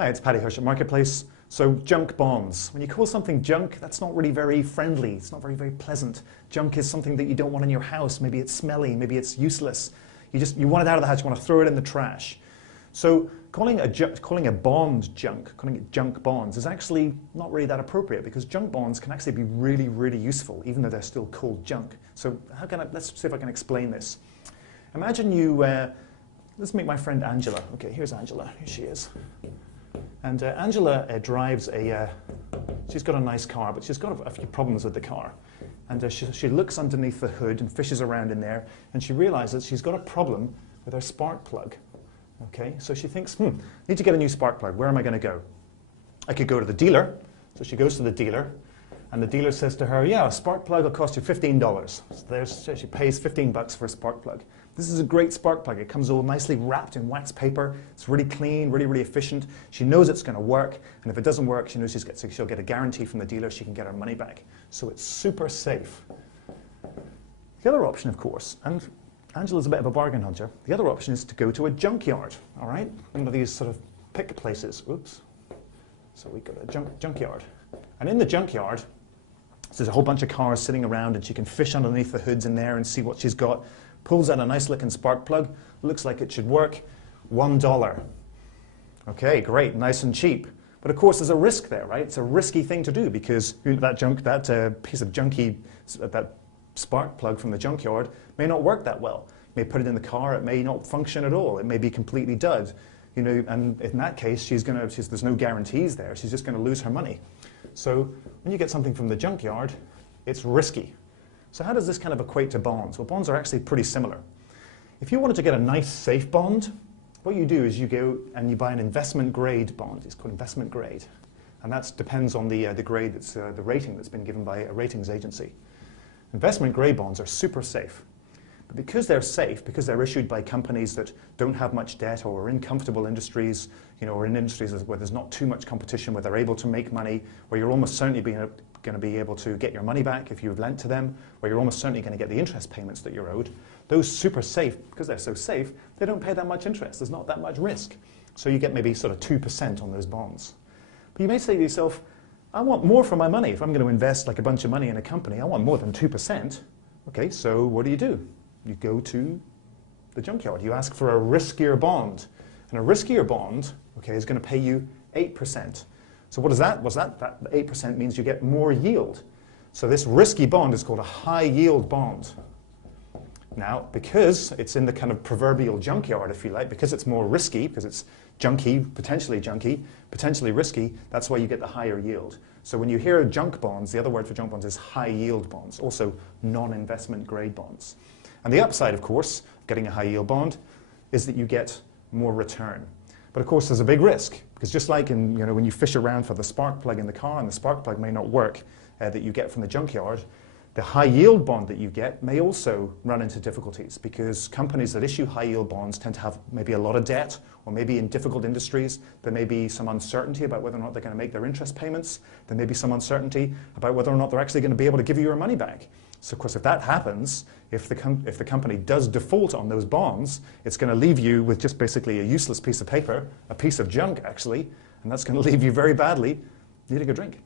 Hi, it's Paddy Hirsch at Marketplace. So junk bonds. When you call something junk, that's not really very friendly. It's not very, very pleasant. Junk is something that you don't want in your house. Maybe it's smelly, maybe it's useless. You want it out of the house, you want to throw it in the trash. So calling a bond junk, calling it junk bonds is actually not really that appropriate because junk bonds can actually be really, really useful, even though they're still called junk. So let's see if I can explain this. Imagine let's meet my friend Angela. Okay, here's Angela, here she is. And Angela drives she's got a nice car, but she's got a few problems with the car. And she looks underneath the hood and fishes around in there, and she realizes she's got a problem with her spark plug. Okay, so she thinks, need to get a new spark plug. Where am I going to go? I could go to the dealer. So she goes to the dealer, and the dealer says to her, yeah, a spark plug will cost you $15. So she pays $15 for a spark plug. This is a great spark plug. It comes all nicely wrapped in wax paper. It's really clean, really, really efficient. She knows it's going to work, and if it doesn't work, she knows she'll get a guarantee from the dealer. She can get her money back. So it's super safe. The other option, of course, and Angela's a bit of a bargain hunter. The other option is to go to a junkyard, all right? One of these sort of pick places. Oops. So we got a junkyard. And in the junkyard, there's a whole bunch of cars sitting around, and she can fish underneath the hoods in there and see what she's got. Pulls out a nice looking spark plug. Looks like it should work. $1. Okay, great, nice and cheap. But of course, there's a risk there, right? It's a risky thing to do because that piece of junky, that spark plug from the junkyard may not work that well. You may put it in the car, it may not function at all. It may be completely dud. You know, and in that case, there's no guarantees there. She's just going to lose her money. So when you get something from the junkyard, it's risky. So how does this kind of equate to bonds? Well, bonds are actually pretty similar. If you wanted to get a nice, safe bond, what you do is you go and you buy an investment grade bond. It's called investment grade. And that depends on the grade, the rating that's been given by a ratings agency. Investment grade bonds are super safe. But because they're safe, because they're issued by companies that don't have much debt or are in comfortable industries, or in industries where there's not too much competition, where they're able to make money, where you're almost certainly going to be able to get your money back if you've lent to them, where you're almost certainly going to get the interest payments that you're owed, those super safe, because they're so safe, they don't pay that much interest. There's not that much risk. So you get maybe sort of 2% on those bonds. But you may say to yourself, I want more for my money. If I'm going to invest like a bunch of money in a company, I want more than 2%. Okay, so what do? You go to the junkyard. You ask for a riskier bond. And a riskier bond, okay, is going to pay you 8%. So what is that? That 8% means you get more yield. So this risky bond is called a high yield bond. Now, because it's in the kind of proverbial junkyard, if you like, because it's more risky, because it's junky, potentially risky, that's why you get the higher yield. So when you hear junk bonds, the other word for junk bonds is high yield bonds, also non-investment grade bonds. And the upside, of course, of getting a high yield bond is that you get more return. But of course, there's a big risk, because just like when you fish around for the spark plug in the car and the spark plug may not work that you get from the junkyard, the high yield bond that you get may also run into difficulties, because companies that issue high yield bonds tend to have maybe a lot of debt, or maybe in difficult industries there may be some uncertainty about whether or not they're going to make their interest payments. There may be some uncertainty about whether or not they're actually going to be able to give you your money back. So of course, if that happens, if the company does default on those bonds, it's going to leave you with just basically a useless piece of paper, a piece of junk actually, and that's going to leave you very badly. You need a good drink.